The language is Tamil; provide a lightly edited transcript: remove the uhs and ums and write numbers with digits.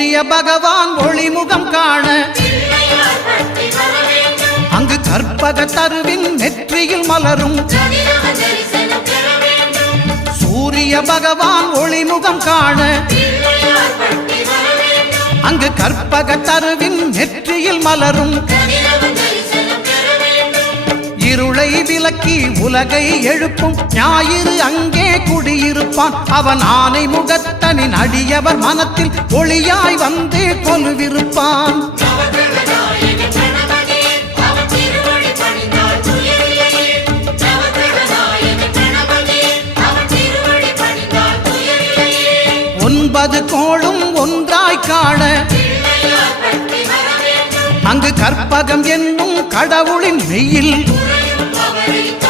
சூரிய பகவான் ஒளிமுகம் காண அங்கு கற்பக தருவின் நெற்றியில் மலரும் சூரிய பகவான் ஒளிமுகம் காண அங்கு கற்பக தருவின் நெற்றியில் மலரும் இருளை விலக்கி உலகை எழுப்பும் ஞாயிறு அங்கே குடியிருப்பான் அவன் ஆனை முகத்தனின் அடியவர் மனத்தில் ஒளியாய் வந்து கொலுவிருப்பான் ஒன்பது கோளும் ஒன்றாய் காண அங்கு கற்பகம் என்னும் கடவுளின் மெய்யில்